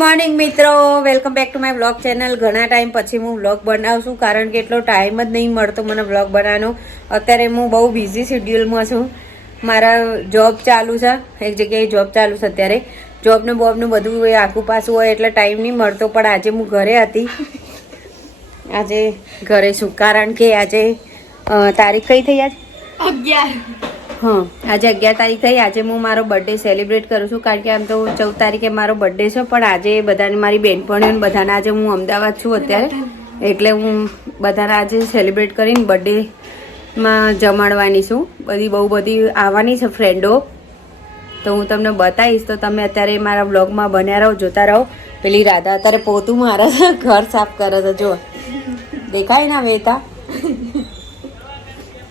Morning મિત્રો. Welcome back to my blog channel ઘણા time પછી હું બ્લોગ બનાવું છું કારણ કે એટલો ટાઈમ જ નહીં મળતો મને બ્લોગ બનાવવાનો. અત્યારે હું બહુ બિઝી શેડ્યુલમાં છું. મારા જોબ ચાલુ છે. એક જગ્યાએ જોબ ચાલુ છે અત્યારે. જોબનું બોબનું બધું એ આખું પાછું હોય એટલે ટાઈમ નહીં મળતો. પણ આજે હું ઘરે હતી. આજે ઘરે છું. કારણ કે આજે તારીખ કઈ થઈ આજે? અગિયાર. હા આજે અગિયાર તારીખ થઈ, આજે હું મારો બર્થડે સેલિબ્રેટ કરું છું. કારણ કે આમ તો ચૌદ તારીખે મારો બર્થડે છે, પણ આજે બધાને મારી બહેનપણીઓને બધાને આજે હું અમદાવાદ છું અત્યારે. એટલે હું બધાને આજે સેલિબ્રેટ કરીને બર્થડેમાં જમાડવાની છું. બધી બહુ બધી આવવાની છે ફ્રેન્ડો તો હું તમને બતાવીશ, તો તમે અત્યારે મારા બ્લોગમાં બન્યા રહો, જોતા રહો. પેલી રાધા અત્યારે પોતું મારે ઘર સાફ કરે છે જો દેખાય ના વેતા.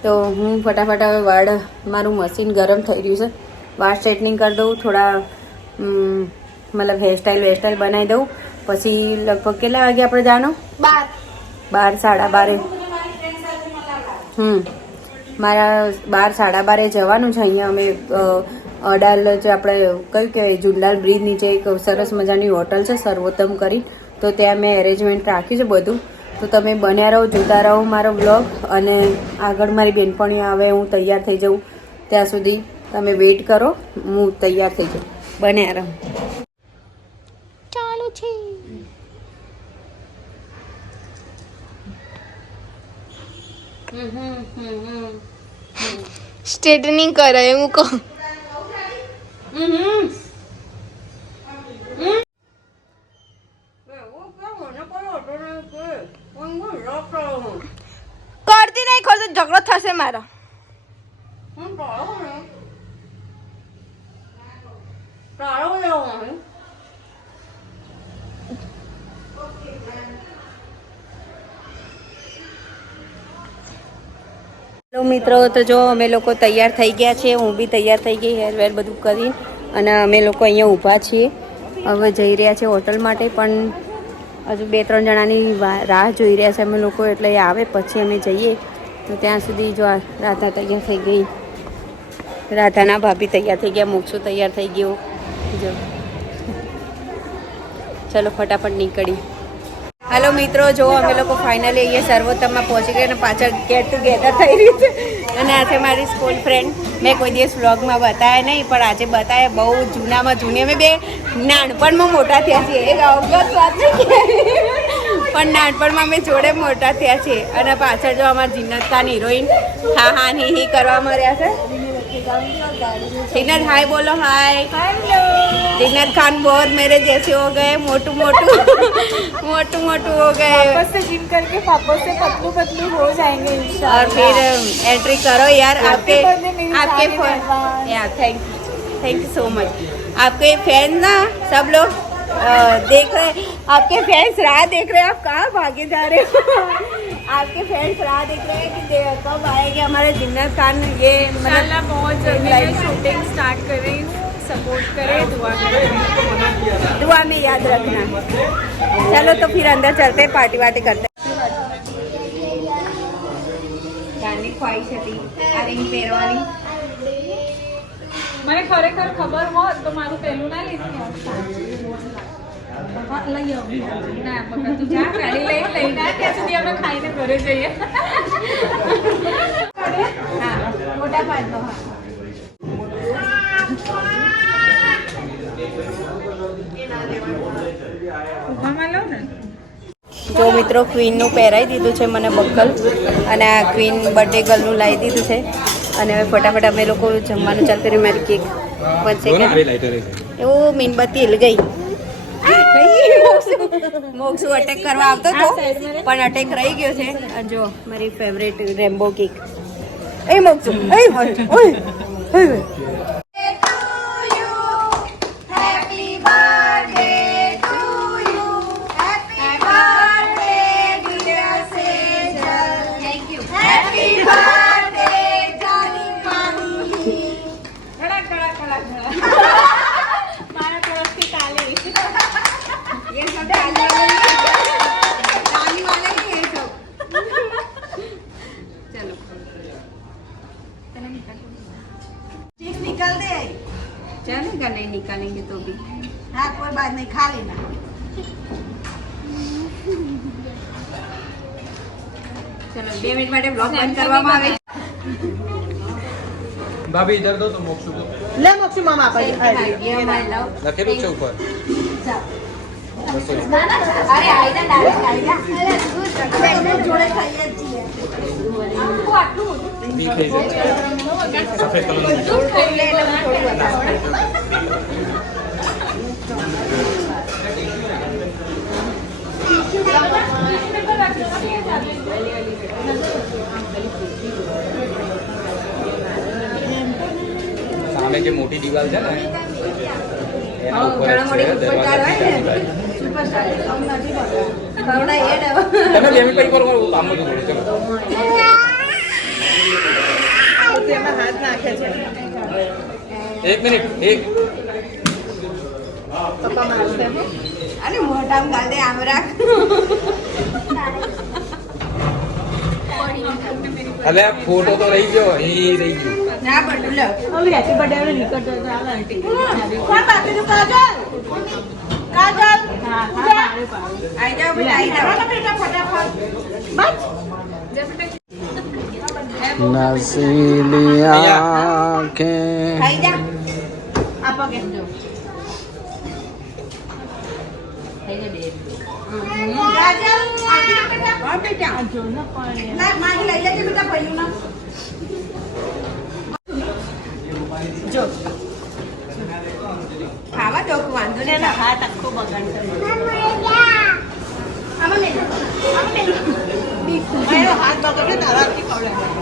તો હું ફટાફટ હવે વાળ મારું મશીન ગરમ થઈ રહ્યું છે. વાળ સ્ટ્રેટનિંગ કરી દઉં થોડા મતલબ હેરસ્ટાઈલ વેરસ્ટાઈલ બનાવી દઉં. પછી લગભગ કેટલા વાગે આપણે જાણો બાર. બાર સાડા બારે. હમ મારા બાર સાડા બારે જવાનું છે. અહીંયા અમે અડાલ જે આપણે કયું કે જુનલાલ બ્રિજ નીચે એક સરસ મજાની હોટલ છે સર્વોત્તમ કરી. તો ત્યાં મેં એરેન્જમેન્ટ રાખ્યું છે બધું. તો તમે બન્યા રહો જોતા રહો મારો બ્લોગ અને આગળ મારી બહેનપણીઓ આવે હું તૈયાર થઈ જાઉં. ત્યાં સુધી તમે વેઇટ કરો હું તૈયાર થઈ જાઉં. બન્યા રહો. ચાલુ છે. સ્ટ્રેટનિંગ કરાય હું કહું. કરતી નહીં કરતો ઝઘડો થશે મારો. હેલો મિત્રો તો જો અમે લોકો તૈયાર થઈ ગયા છીએ. હું બી તૈયાર થઈ ગઈ હેરવેર બધું કરી. અને અમે લોકો અહીંયા ઊભા છીએ. હવે જઈ રહ્યા છે હોટલ માટે પણ હજુ બે, ત્રણ જણાની રાહ જોઈ રહ્યા છે. અમે લોકો એટલે એ આવે, પછી અમે જઈએ. તો ત્યાં સુધી જો રાધા તૈયાર થઈ ગઈ. રાધાના ભાભી તૈયાર થઈ ગયા, મોક્ષો તૈયાર થઈ ગયો. જો. ચલો, ફટાફટ નીકળી. હાલો મિત્રો, જો અમે લોકો ફાઇનલી અહીંયા સર્વોત્તમમાં પહોંચી ગયા અને પાછળ ગેટ ટુગેધર થઈ રહ્યું છે. અને આ છે મારી સ્કૂલ ફ્રેન્ડ મેં કોઈ દિવસ વ્લોગમાં બતાવ્યા નહીં, પણ આજે બતાવ્યા બહુ જૂનામાં જૂની. અમે બે નાનપણમાં મોટા થયા છીએ. એક અવગત વાત પણ નાનપણમાં અમે જોડે મોટા થયા છીએ. અને પાછળ જો અમારા જીનત ખાન હિરોઈન હા હા, ની હી કરવા મળ્યા છે. जिन्नत हाय बोलो हाय जिन्नत खान बहुत मेरे जैसे हो गए मोटू मोटू मोटू मोटू हो गए वापस से जिम करके वापस से पतलू पतलू हो जाएंगे और फिर एंट्री करो यार आपके आपके यार thank thank you so much आपके फैन ना सब लोग देख रहे आपके फैंस राह देख रहे हैं आप कहाँ भागे जा रहे हो आपके फैंस राह देख रहे हैं कि दे- कब आएंगे हमारे जिन्नत खान ये इंशाल्लाह मतलब बहुत जल्दी में शूटिंग स्टार्ट करें सपोर्ट करें दुआ करें दुआ में याद रखना चलो तो फिर अंदर चलते हैं पार्टी वार्टी करते જાનની ખ્વાહિશ હતી આ રિંગ પહેરવાની મને ખરેખર ખબર હોત તો મારું પહેલું ના લીધું હોત. હા, લઈ આવો. ના પપ્પા તું જા ગાડી લઈને લઈને આ ત્યાં સુધી અમે ખાઈને ઘરે જઈએ હા મોટા પાડનો હા ઊભામાં લઉં ને જો મિત્રો ક્વીનનું પહેરાવી દીધું છે મને બક્કલ. અને આ ક્વીન બર્થડે ગર્લનું લાવી દીધું છે. અને હવે ફટાફટ અમે લોકો જમવાનું ચાલુ કર્યું. મારી કેક બનશે એવું મીનબત્તી હિલ ગઈ. મોક્ષુ અટેક કરવા આવતો હતો. પણ અટેક રહી ગયો છે. જો મારી ફેવરેટ રેમ્બો કેક એ મોક્ષુ. એ હોય ઓય ઓય चीज निकल दे चलेगा नहीं निकालेंगे तो भी हाँ कोई बात नहीं खा लेना चलो બે મિનિટ માટે બ્લોગ બંધ કરવામાં આવે. ભાભી ઇધર દો તો મોક્ષુ તો લે મોક્ષુ મામા ભાઈ લખે બી છે ઉપર. અરે આઈદા ડાયરેક્ટ આઈદા સફેદ સામે જે મોટી દિવાલ છે ને એના ઉપર દરવાજા એક મિનિટ એક પપ્પા અરે મોઢામાં ગાલ આમ રાખ અલે ફોટો તો રહી ગયો અહીં રહી ગયો ના પણ લે ઓલી હેપી બર્થડે નીકળતો ચાલ આંટી કોણ બાકીનું કાજલ કાજલ હા હા પાડે પાડે આઈ જાઓ બેટા આઈ જાઓ બેટા ફટાફટ બસ નસીલી આંखें ખાઈ જા આપો કે જો કાજલ આપી દો બેટા હા બેટા જો ન પડે ના માગી લઈ લેજે બેટા ભઈયું ના જો ખાવા દો વાંધો નહીં એના હાથ આખો બગાડશે હાથ બગાડે તારા હાથથી ખવડાવે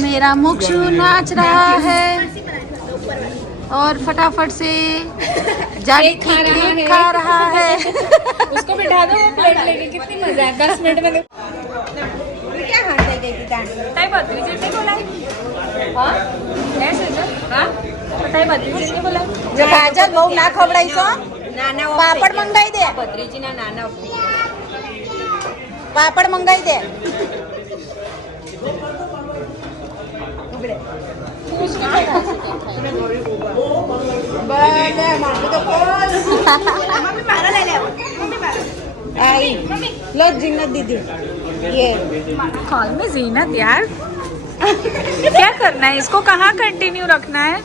मेरा मुक्षु नाच रहा है और फटाफट से जग खा रहा है। उसको बिठा दो प्लेट लेके कितनी मज़ा है। दस मिनट में તારી બત્રી જેટલી પાપડ મંગાઈ દે. પાપડ મંગાઈ દે. લો જીનત દીદી. ये कॉल में जीनत यार क्या करना है इसको कहाँ कंटिन्यू रखना है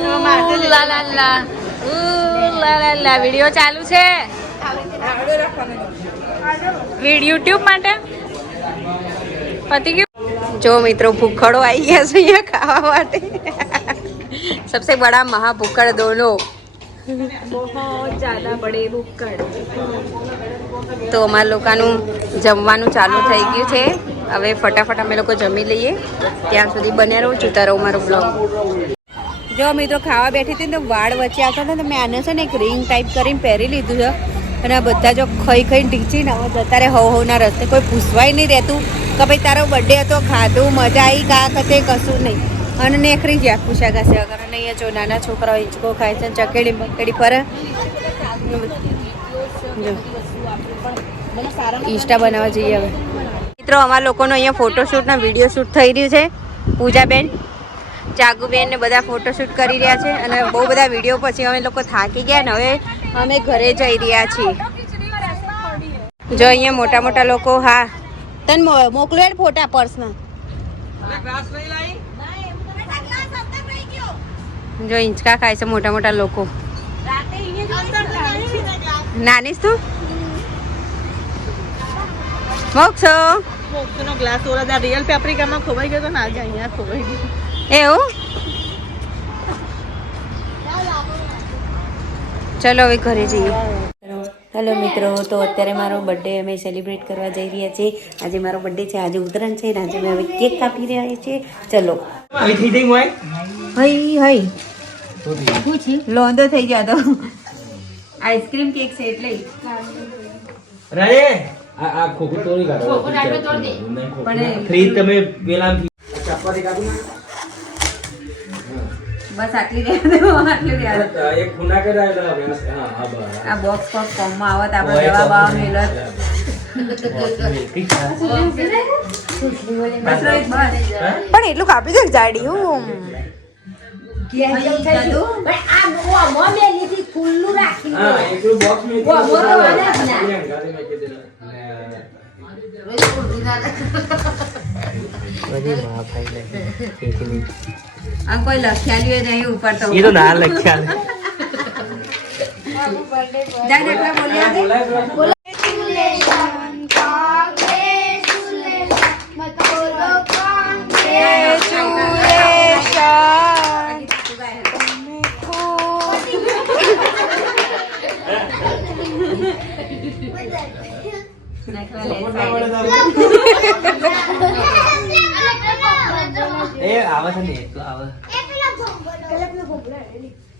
ऊ ला ला ला ऊ ला ला લા વિડિયો ચાલુ છે વિડિયો યુટ્યુબ માટે પતિ ગયું જો મિત્રો ભૂખડો આવી ગયા છે અહીંયા ખાવા માટે સબસે બડા મહાભૂખડ દોનો બહુ જ્યાદા બડે ભૂક્કડ તો અમારા લોકોનું જમવાનું ચાલુ થઈ ગયું છે. હવે ફટાફટ અમે લોકો જમી લઈએ. ત્યાં સુધી બન્યા રહું, જોતા રહું મારો બ્લોગ. જો તો ખાવા બેઠી હતી તો વાળ વચ્ચે આવતા હતા તો મેં આને છે ને એક રિંગ ટાઈપ કરીને પહેરી લીધું છે. અને બધા જો ખાઈ ખાઈને ઢીંચીને હવે અત્યારે હવ હવના રસ્તે કોઈ પૂછવાય નહીં રહેતું કે ભાઈ તારો બર્થડે હતો, ખાધું, મજા આવી કા કશે કશું નહીં. અને નેકરી ગયા પૂછ્યા ગાશે વગર અને અહીંયા જો નાના છોકરાઓ હિંચકો ખાય છે ચકેડી મકેડી પર. જો. ઇન્સ્ટા બનાવવા જઈએ હવે. મિત્રો, અમારા લોકોનો અહીંયા ફોટોશૂટ ના વીડિયો શૂટ થઈ રહ્યું છે. પૂજાબેન, ચાગુબેન ને બધા ફોટોશૂટ કરી રહ્યા છે. અને બહુ બધા વીડિયો પછી અમે લોકો થાકી ગયા ને હવે અમે ઘરે જઈ રહ્યા છીએ. જો અહીંયા મોટા મોટા લોકો, હા. તને મોકલું ફોટા પર્સમાં જો ઇંચકા ખાય છે મોટા મોટા લોકો. નાની તું? મોક્ષો. મોક્ષનો ગ્લાસ ઓલા રિયલ પેપ્રિકામાં ખોવાઈ ગયો તો ને આજે અહીંયા ખોવાઈ ગયો. એવું? ચલો હવે ઘરે જઈએ. હેલો મિત્રો તો અત્યારે મારો બર્થડે અમે સેલિબ્રેટ કરવા જઈ રહ્યા છીએ. આજે મારો બર્થડે છે આજે ઉત્તરાયણ છે અને આજે અમે હવે કેક કાપી રહ્યા છીએ. ચલો આવી થઈ ગઈ મોય? હઈ હઈ. લોંદો થઈ ગયો તો. આઈસ્ક્રીમ કેક છે એટલે. રાણે આ આ ખોખું તોડી કાઢો. પણ તમે બસ આટલી દો આટલી રહ્યા એક ખૂના કરાય હા હા બરાબર. આ બોક્સ બોક્સ કોમમાં આવત આપણે જવાબ બવા મેલત. પણ એટલું કાપી દે જાડી હું કોઈ લખ્યાલી નહીં ઉપર તો એ તો ના લખ્યા. એટલા બોલ્યા એ આવે છે ને એટલું આવે.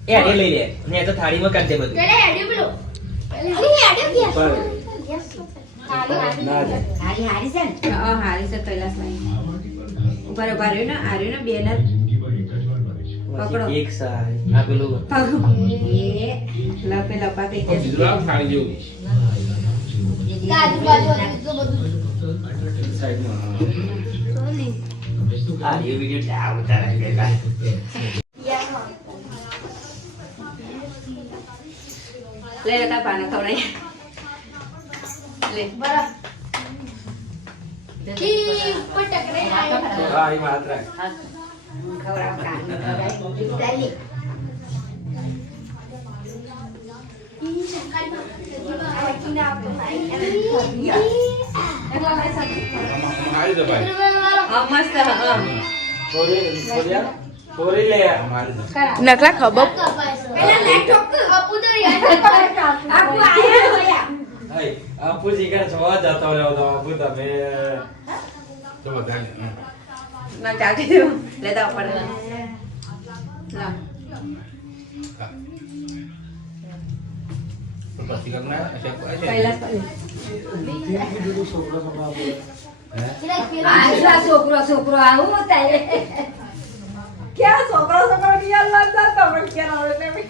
એ અડે લઈ લે. ને તો થાળીમાં કાઢ દે બધું. ના? જાય હા હારી છે કૈલાસ ભાઈ. ઉપર ઊભા રહ્યો ને આ રહ્યો ને બે ને પકડો એક સારી આ પેલું એ લપે લપા થઈ જશે આ એ વિડિયો ત્યાં ઉતારાય ગયેલા લે લેતા પાને ખવડાય લે હા એ માત્ર ખવડાવ કાન હા મસ્ત હા છોરી છોરી છોરી લે નકલા ખબર હાય આપુ જીગર જોવા જતો રહ્યો તો આપુ તમે ના ચાટી દો લેતા ઉપર લા છોકરો છોકરો આવું ક્યાં છોકરો છોકરો ક્યાં લાગતા તમે ક્યાં આવે તમે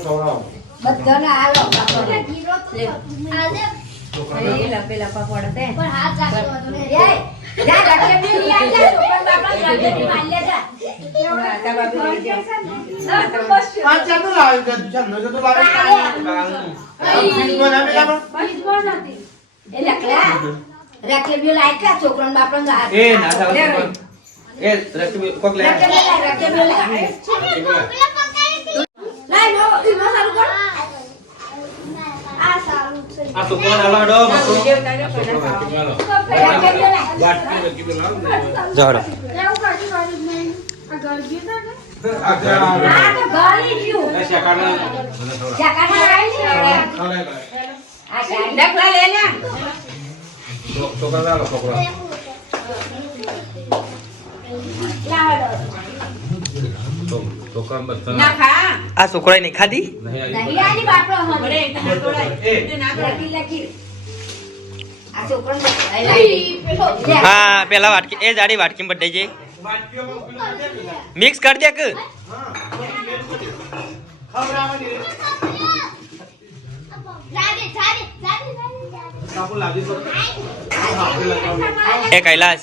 ખવડાવો બધાને હાલો એ લઈ છોકરા બાપડા રખડે બી મારી લેજા. આટા બાપુ લઈ જાઓ એ ના એ રસ્તે કોક લે. રખડે બી લાય, રખડે બી લાય. લાય, નો, ઈ સારું કર. આ જોડો. આ તો. ડખલા લે લે છોકરો નાલો છોકરો છોકરા બધા ના ખા આ છોકરાએ નહીં ખાધી હા પેલા વાટકી એ જાડી વાટકી પર જઈ મિક્સ કરી દે કે એ કૈલાસ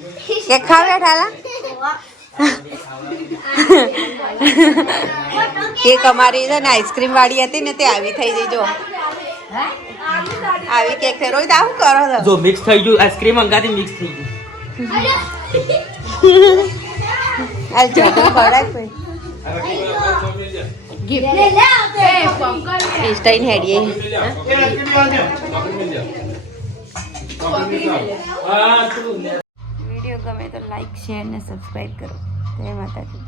કે ખાવે ઠાલા? એક અમારી છે ને આઈસ્ક્રીમ વાળી હતી ને તે આવી થઈ જઈ જો. આવી કેક થઈ રોહિત આવું કરો છો? જો મિક્સ થઈ ગયું. આઈસ્ક્રીમ અંગાથી મિક્સ થઈ ગયું. હાલ કોઈ. હેડીએ. ગમે તો લાઈક શેર ને સબસ્ક્રાઈબ કરો. જય માતાજી.